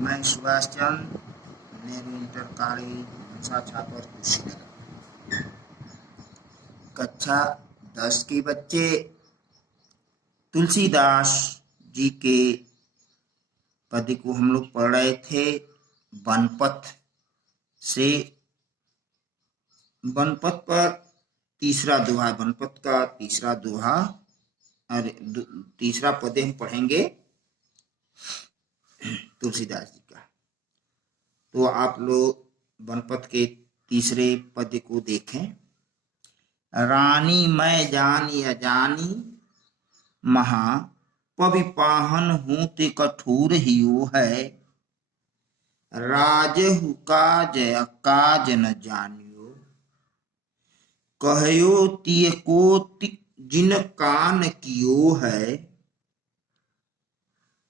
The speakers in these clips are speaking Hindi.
मैं सुभाष चंद्र, नेहरू इंटर कॉलेज, मनसा छापर, कुशीनगर। कक्षा 10 के बच्चे तुलसीदास जी के पद्य को हम लोग पढ़ रहे थे। बनपथ से बनपथ पर तीसरा दोहा, बनपथ का तीसरा दोहा और तीसरा पद्य हम पढ़ेंगे तुलसीदास जी का। तो आप लोग बनपथ के तीसरे पद्य को देखें। रानी मैं जानी अजानी, महा पविपाहन हूँ ते कठोर हियो है। राजहु काज काज न जानियो, कहयो तिय को जिन कान कियो है।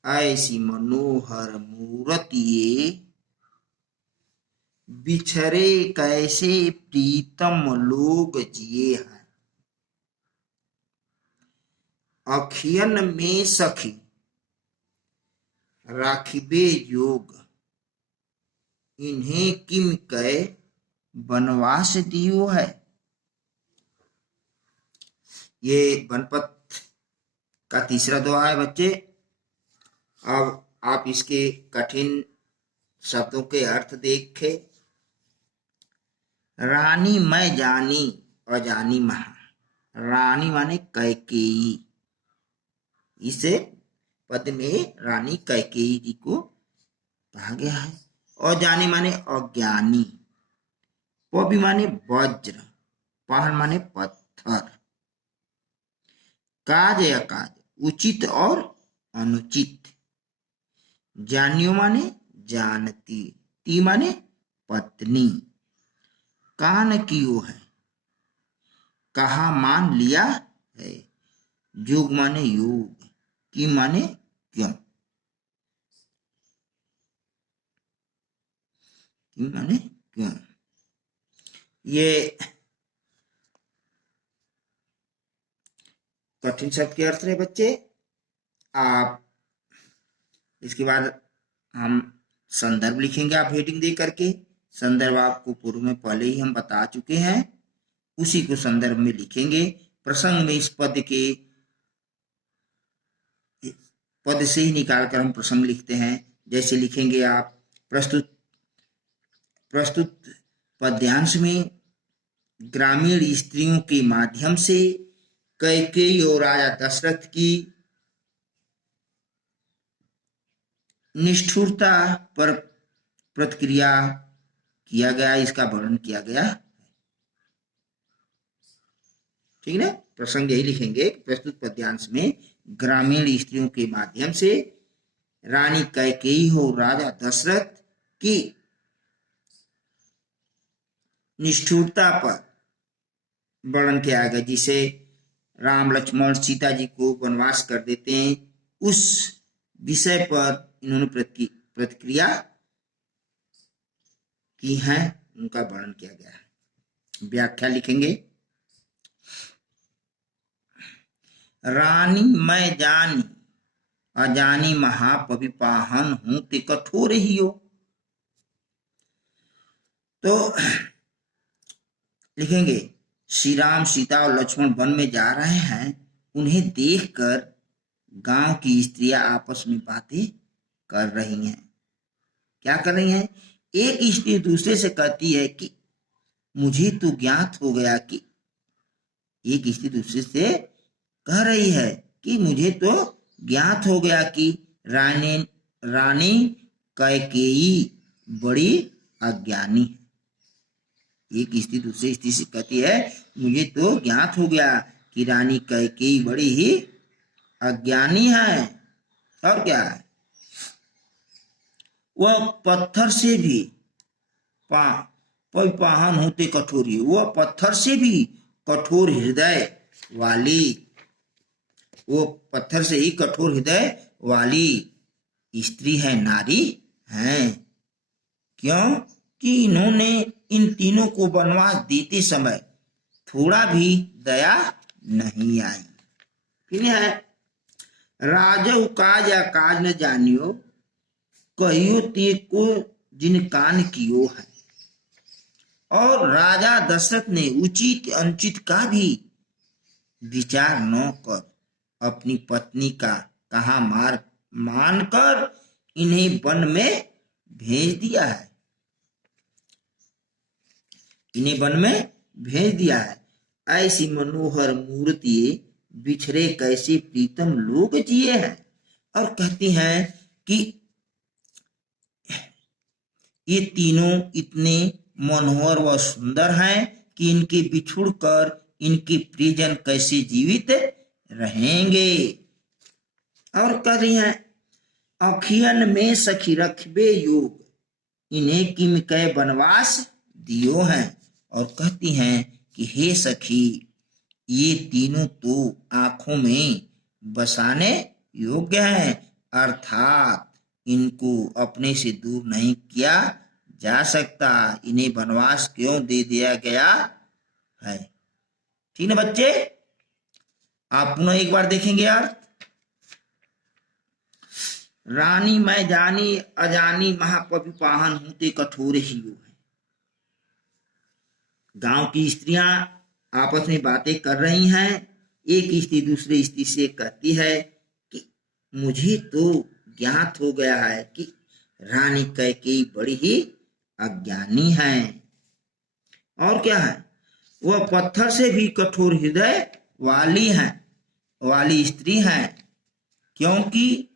ऐसी मनोहर मूर्ति ये, बिछरे कैसे प्रीतम लोग जिए हैं। अखियन में सखी राखिबे योग, इन्हें किम कै बनवास दियो है। ये बनपथ का तीसरा दोहा है बच्चे। अब आप इसके कठिन शब्दों के अर्थ देखें। रानी मैं जानी अजानी महा, रानी माने कैकेयी। इसे पद में रानी कैकेयी जी को कहा गया है। अजानी माने अज्ञानी, पवि माने वज्र, पहन माने पत्थर, काज अकाज उचित और अनुचित, जानियो माने जानती, ती माने पत्नी, कान कियो है कहा मान लिया है, योग माने योग, की माने क्यों, की माने क्यों। ये कठिन शब्द के अर्थ है बच्चे। आप इसके बाद हम संदर्भ लिखेंगे, आप हेडिंग दे करके। संदर्भ आपको पूर्व में पहले ही हम बता चुके हैं, उसी को संदर्भ में लिखेंगे। प्रसंग में इस पद के पद से ही निकालकर हम प्रसंग लिखते हैं। जैसे लिखेंगे आप प्रस्तुत पद्यांश में ग्रामीण स्त्रियों के माध्यम से कैकेयी और राजा दशरथ की निष्ठुरता पर प्रतिक्रिया किया गया, इसका वर्णन किया गया। ठीक है, प्रसंग यही लिखेंगे। प्रस्तुत पद्यांश में ग्रामीण स्त्रियों के माध्यम से रानी कैकेयी हो राजा दशरथ की निष्ठुरता पर वर्णन किया गया, जिसे राम लक्ष्मण सीता जी को वनवास कर देते हैं, उस विषय पर इन्होंने प्रतिक्रिया की है, उनका वर्णन किया गया है। व्याख्या लिखेंगे। रानी मैं जानी अजानी महापविपाहन हूं ते कठोर ही हो। तो लिखेंगे श्री राम सीता और लक्ष्मण वन में जा रहे हैं, उन्हें देखकर गांव की स्त्रियां आपस में बातें कर रही हैं। क्या कर रही हैं? एक स्त्री दूसरे से कहती है कि मुझे तो ज्ञात हो गया कि, एक स्त्री दूसरे से कह रही है कि मुझे तो ज्ञात हो गया कि रानी कैकेयी बड़ी अज्ञानी है। एक स्त्री दूसरी स्त्री से कहती है मुझे तो ज्ञात हो गया कि रानी कैकेयी बड़ी ही अज्ञानी है। और क्या है? वह पत्थर से भी पविपाहन होते कठोरी, वह पत्थर से भी कठोर हृदय वाली, वो पत्थर से ही कठोर हृदय वाली स्त्री है, नारी है। क्यों? कि इन्होंने इन तीनों को वनवास देते समय थोड़ा भी दया नहीं आई। फिर है राजहु काज काज न जानियो, कहियो ते को जिन कान कियो है। और राजा दशरथ ने उचित अनुचित का भी विचार न कर अपनी पत्नी का कहा मार्ग मानकर इन्हें वन में भेज दिया है। इन्हें वन में भेज दिया है। ऐसी मनोहर मूर्ति बिछड़े कैसे प्रीतम लोग जिए हैं। और कहती हैं कि ये तीनों इतने मनोहर व सुंदर हैं कि इनके बिछुड़ कर इनके प्रियजन कैसे जीवित रहेंगे। और कह रही हैं अखियन में सखी रखबे योग इन्हें किम कै वनवास दियो हैं। और कहती हैं कि हे सखी ये तीनों तो आंखों में बसाने योग्य हैं, अर्थात इनको अपने से दूर नहीं किया जा सकता। इन्हें वनवास क्यों दे दिया गया है। ठीक ना बच्चे, आप पुनः एक बार देखेंगे यार। रानी मैं जानी अजानी महापवि पाहन हूं ते कठोर ही है। गांव की स्त्रियां आपस में बातें कर रही हैं। एक स्त्री दूसरे स्त्री से कहती है कि मुझे तो ज्ञात हो गया है कि रानी कैकेयी बड़ी ही अज्ञानी है। और क्या है, वह पत्थर से भी कठोर हृदय वाली स्त्री है, क्योंकि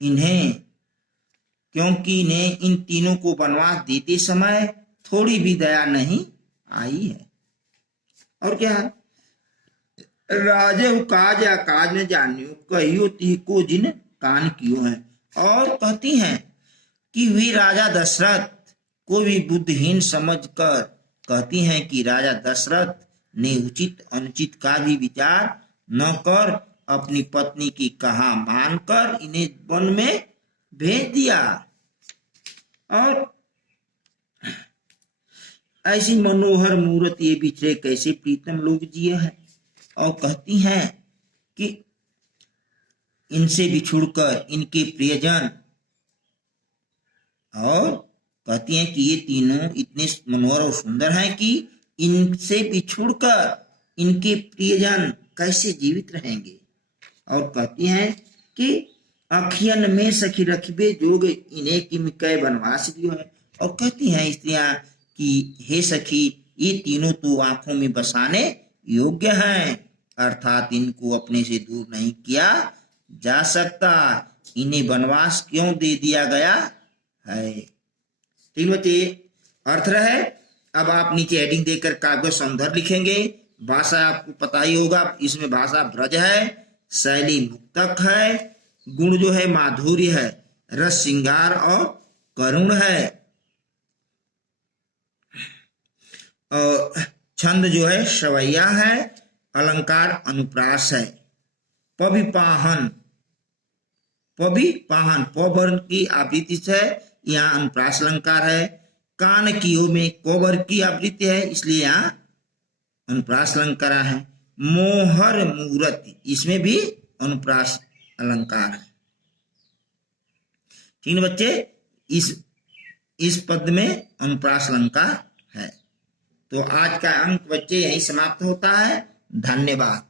इन्हें इन तीनों को वनवास देते समय थोड़ी भी दया नहीं आई है। और क्या है, राजे काज या काज न जानियो कहियो ती को जिन कान कियो है। और कहती हैं कि वे राजा दशरथ को भी बुद्धिहीन समझकर कहती हैं कि राजा दशरथ ने उचित अनुचित का भी विचार न कर अपनी पत्नी की कहा मानकर इन्हें वन में भेज दिया। और ऐसी मनोहर मूर्त ये बिछड़े कैसे प्रीतम लोग जिए हैं। और कहती हैं कि इनसे बिछुड़कर इनके प्रियजन, और कहती हैं कि ये तीनों इतने मनोहर और सुंदर हैं कि इनसे बिछुड़कर इनके प्रियजन कैसे जीवित रहेंगे। और कहती हैं कि अखियन में सखी रखबे जोग इन्हें किम कै वनवास दियो है। और कहती हैं स्त्रियां कि हे सखी ये तीनों तो आंखों में बसाने योग्य हैं, अर्थात इनको अपने से दूर नहीं किया जा सकता। इन्हें वनवास क्यों दे दिया गया है। ठीक बच्चे, अर्थ रहे। अब आप नीचे हेडिंग देकर काव्य सौंदर्य लिखेंगे। भाषा आपको पता ही होगा, इसमें भाषा ब्रज है, शैली मुक्तक है, गुण जो है माधुर्य है, रस श्रृंगार और करुण है, और छंद जो है सवैया है, अलंकार अनुप्रास है। पविपाहन पवर्ण की आवृत्ति है, यहाँ अनुप्रास अलंकार है। कान कियो में कोबर की आवृत्ति है, इसलिए यहाँ अनुप्रास अलंकार है। मोहर मूर्ति इसमें भी अनुप्रास अलंकार है। ठीक है बच्चे, इस पद में अनुप्रास अलंकार है। तो आज का अंक बच्चे यही समाप्त होता है। धन्यवाद।